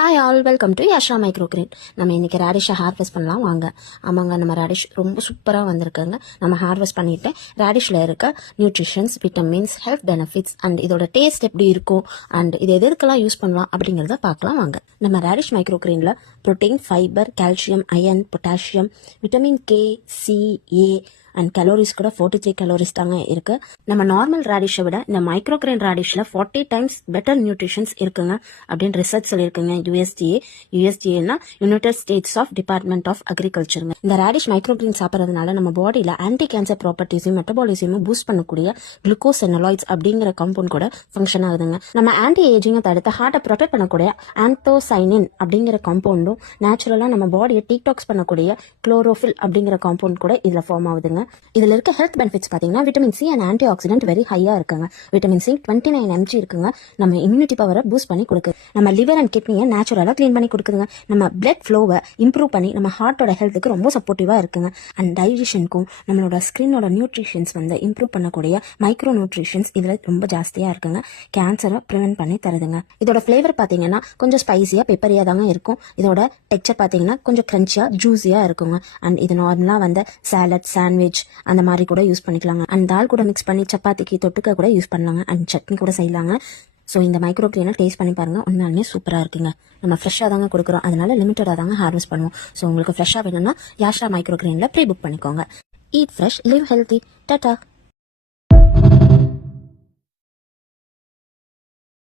Hi all, welcome to Yasha micro green. நம்ம இன்னைக்கு ரேடிஷை harvest பண்ணலாம் வாங்க. ஆமாங்க, நம்ம ரேடிஷ் ரொம்ப சூப்பராக வந்திருக்குங்க. நம்ம ஹார்வெஸ்ட் பண்ணிட்டு ரேடிஷில் இருக்க nutritions, vitamins, health benefits and இதோட டேஸ்ட் எப்படி இருக்கும் அண்ட் இது எதற்கெல்லாம் யூஸ் பண்ணலாம் அப்படிங்கிறத பார்க்கலாம் வாங்க. நம்ம ரேடிஷ் மைக்ரோ கிரீனில் protein, fibre, calcium, iron, potassium, vitamin K, C, A and calories கூட 43 கலோரிஸ் தாங்க இருக்கு. நம்ம நார்மல் ரேடிஷை விட இந்த மைக்ரோ கிரெயின் ரேடிஷ்ல 40 டைம்ஸ் பெட்டர் நியூட்ரிஷன்ஸ் இருக்குங்க அப்படின்னு ரிசர்ச் சொல்லியிருக்குங்க. யூஎஸ்டிஏனா united states of department of அக்ரிகல்ச்சருங்க. இந்த ரேடிஷ் மைக்ரோ கிரெயின் சாப்பிட்றதுனால நம்ம பாடியில ஆன்டி கேன்சர் ப்ராப்பர்ட்டிஸையும் மெட்டபாலிசமும் பூஸ்ட் பண்ணக்கூடிய குளுக்கோசெனலாய்ட்ஸ் அப்படிங்கிற காம்பவுண்ட் கூட ஃபங்க்ஷன் ஆகுதுங்க. நம்ம ஆன்டி ஏஜிங்கை தடுத்து ஹார்ட்டை ப்ரொடெக்ட் பண்ணக்கூடிய ஆந்தோசைனின் அப்படிங்கிற காம்பவுண்டும் நேச்சுரலா நம்ம பாடியை டீடாக்ஸ் பண்ணக்கூடிய குளோரோஃபில் அப்படிங்கிற காம்பவுண்ட் கூட இதுல ஃபார்ம் ஆகுதுங்க. இதுல இருக்க ஹெல்த் பெனிஃபிட்ஸ் பாத்தீங்கன்னா vitamin C and anti accident very ஹையா இருக்குங்க. விட்டமின் சி 29 mg இருக்குங்க. நம்ம இம்யூனிட்டி பவரை பூஸ்ட் பண்ணி கொடுக்குது. நம்ம லிவர் அண்ட் கிட்னியை நேச்சுரலா கிளீன் பண்ணி கொடுக்குதுங்க. நம்ம பிளட் ஃப்ளோவை இம்ப்ரூவ் பண்ணி நம்ம ஹார்ட்டோட ஹெல்த்துக்கு ரொம்ப சப்போர்ட்டிவா இருக்குங்க. அண்ட் டைஜஷனுக்கும் நம்மளோட ஸ்கின்னோட நியூட்ரிஷன்ஸ் இம்ப்ரூவ் பண்ணக்கூடிய மைக்ரோ நியூட்ரிஷன்ஸ் இதுல ரொம்ப ஜாஸ்தியா இருக்குங்க. கேன்சரை ப்ரிவென்ட் பண்ணி தருதுங்க. இதோட ஃபிளேவர் பாத்தீங்கன்னா கொஞ்சம் ஸ்பைசியா பெப்பரியா தாங்க இருக்கும். இதோட டெக்ஸ்சர் பாத்தீங்கன்னா கொஞ்சம் கிரன்ச்சியா ஜூஸியா இருக்குங்க. அண்ட் இது நார்மலா சாலட், சாண்ட்விச் அந்த மாதிரி கூட யூஸ் பண்ணிக்கலாங்க. அண்ட் தால் கூட மிக்ஸ் பண்ணி சப்பாத்திக்கு தொட்டுக்க கூட யூஸ் பண்ணலாங்க. அண்ட் சட்னி கூட செய்யலாங்க. ஸோ இந்த மைக்ரோ கிரீனை டேஸ்ட் பண்ணி பாருங்க, உண்மையாலுமே சூப்பராக இருக்குங்க. நம்ம ஃப்ரெஷ்ஷாக தாங்க கொடுக்குறோம், அதனால லிமிட்டடாக தாங்க ஹார்வெஸ்ட் பண்ணுவோம். ஸோ உங்களுக்கு ஃப்ரெஷ்ஷாக வேணும்னா யாஷா மைக்ரோ கிரீனில் ப்ரீ புக் பண்ணிக்கோங்க. Eat fresh, live healthy. Tata.